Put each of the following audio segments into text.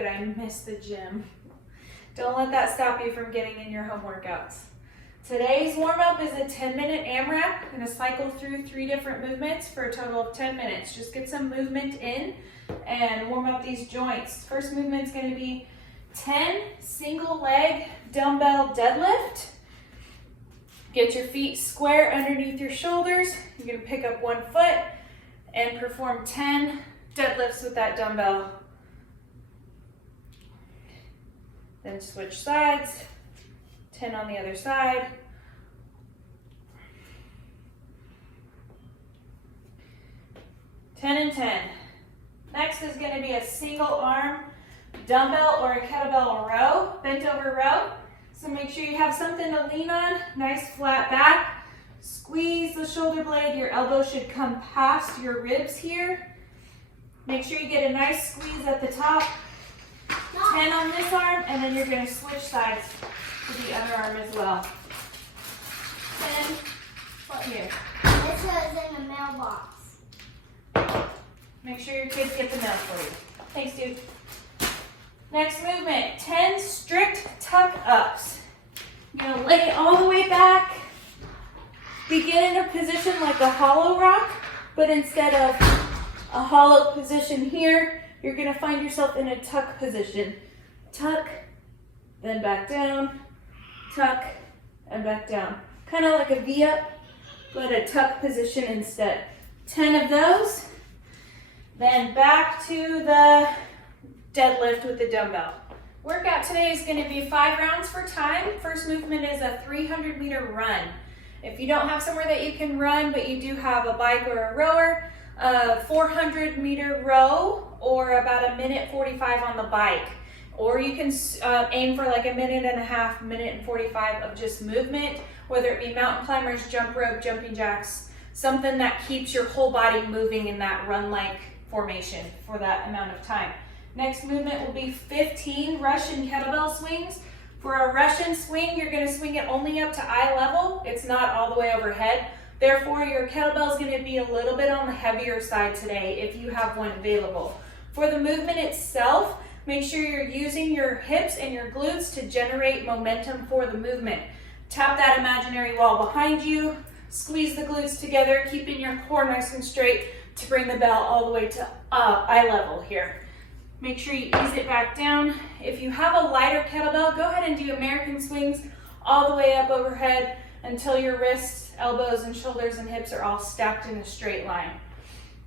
but I miss the gym. Don't let that stop you from getting in your home workouts. Today's warm-up is a 10-minute AMRAP. I'm going to cycle through 3 different movements for a total of 10 minutes. Just get some movement in and warm up these joints. First movement is going to be 10 single leg dumbbell deadlift. Get your feet square underneath your shoulders. You're going to pick up one foot and perform 10 deadlifts with that dumbbell. Then switch sides, 10 on the other side. Ten and 10. Next is going to be a single arm dumbbell or a kettlebell row, bent over row. So make sure you have something to lean on, nice flat back. Squeeze the shoulder blade, your elbow should come past your ribs here. Make sure you get a nice squeeze at the top. 10 on this arm, and then you're going to switch sides to the other arm as well. 10, what here? This goes in the mailbox. Make sure your kids get the mail for you. Thanks, dude. Next movement, 10 strict tuck ups. You're going to lay all the way back. Begin in a position like a hollow rock, but instead of a hollow position here, you're going to find yourself in a tuck position. Tuck, then back down, tuck, and back down. Kind of like a V-up, but a tuck position instead. 10 of those. Then back to the deadlift with the dumbbell. Workout today is going to be 5 rounds for time. First movement is a 300-meter run. If you don't have somewhere that you can run, but you do have a bike or a rower, a 400-meter row or about 1:45 on the bike. Or you can aim for like 1.5 minutes, 1:45 of just movement, whether it be mountain climbers, jump rope, jumping jacks, something that keeps your whole body moving in that run-like formation for that amount of time. Next movement will be 15 Russian kettlebell swings. For a Russian swing, you're going to swing it only up to eye level. It's not all the way overhead. Therefore, your kettlebell is going to be a little bit on the heavier side today if you have one available. For the movement itself, make sure you're using your hips and your glutes to generate momentum for the movement. Tap that imaginary wall behind you. Squeeze the glutes together, keeping your core nice and straight to bring the bell all the way to eye level here. Make sure you ease it back down. If you have a lighter kettlebell, go ahead and do American swings all the way up overhead until your wrists, elbows, and shoulders and hips are all stacked in a straight line.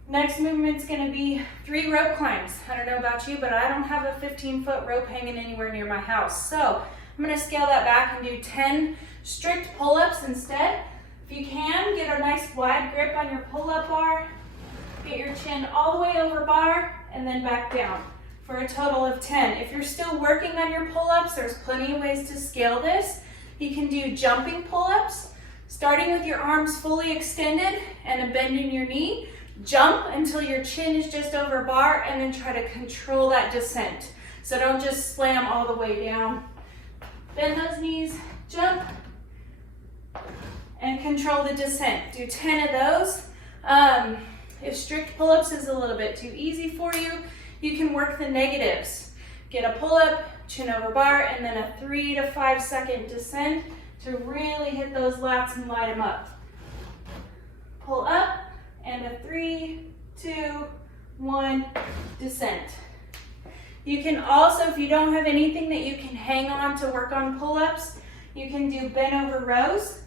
Next movement's gonna be 3 rope climbs. I don't know about you, but I don't have a 15-foot rope hanging anywhere near my house. So I'm gonna scale that back and do 10 strict pull-ups instead. If you can, get a nice wide grip on your pull-up bar. Get your chin all the way over bar and then back down for a total of 10. If you're still working on your pull-ups, there's plenty of ways to scale this. You can do jumping pull-ups, starting with your arms fully extended and a bend in your knee. Jump until your chin is just over bar and then try to control that descent. So don't just slam all the way down. Bend those knees, jump, and control the descent. Do 10 of those. If strict pull-ups is a little bit too easy for you, you can work the negatives. Get a pull-up, chin over bar, and then a 3 to 5 second descent to really hit those lats and light them up. Pull up, and a 3, 2, 1, descent. You can also, if you don't have anything that you can hang on to work on pull-ups, you can do bent over rows.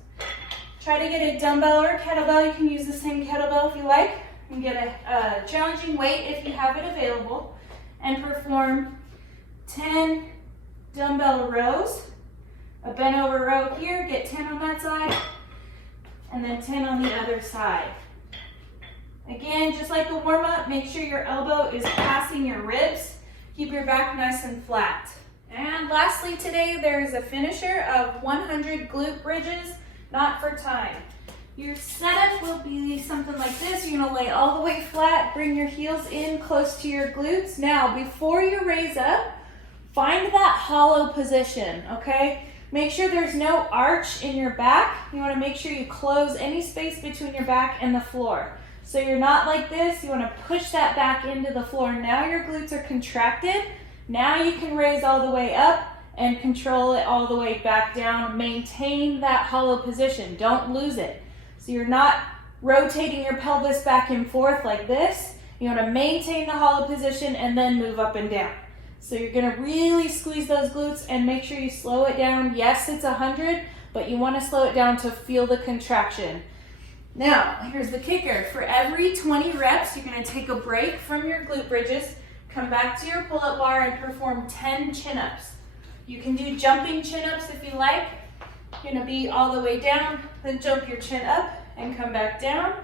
Try to get a dumbbell or a kettlebell. You can use the same kettlebell if you like. You can get a challenging weight if you have it available and perform 10 dumbbell rows. A bent over row here, get 10 on that side, and then 10 on the other side. Again, just like the warm-up, make sure your elbow is passing your ribs. Keep your back nice and flat. And lastly today, there is a finisher of 100 glute bridges, not for time. Your setup will be something like this. You're gonna lay all the way flat, bring your heels in close to your glutes. Now, before you raise up, find that hollow position, okay? Make sure there's no arch in your back. You wanna make sure you close any space between your back and the floor. So you're not like this, you wanna push that back into the floor. Now your glutes are contracted Now you can raise all the way up and control it all the way back down. Maintain that hollow position. Don't lose it. So you're not rotating your pelvis back and forth like this. You want to maintain the hollow position and then move up and down. So you're going to really squeeze those glutes and make sure you slow it down. Yes, it's 100, but you want to slow it down to feel the contraction. Now, here's the kicker. For every 20 reps, you're going to take a break from your glute bridges, come back to your pull-up bar and perform 10 chin-ups. You can do jumping chin-ups if you like. You're going to be all the way down, then jump your chin up and come back down.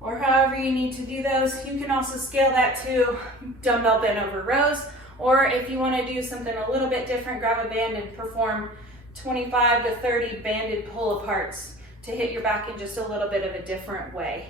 Or however you need to do those. You can also scale that to dumbbell bent over rows. Or if you want to do something a little bit different, grab a band and perform 25 to 30 banded pull-aparts to hit your back in just a little bit of a different way.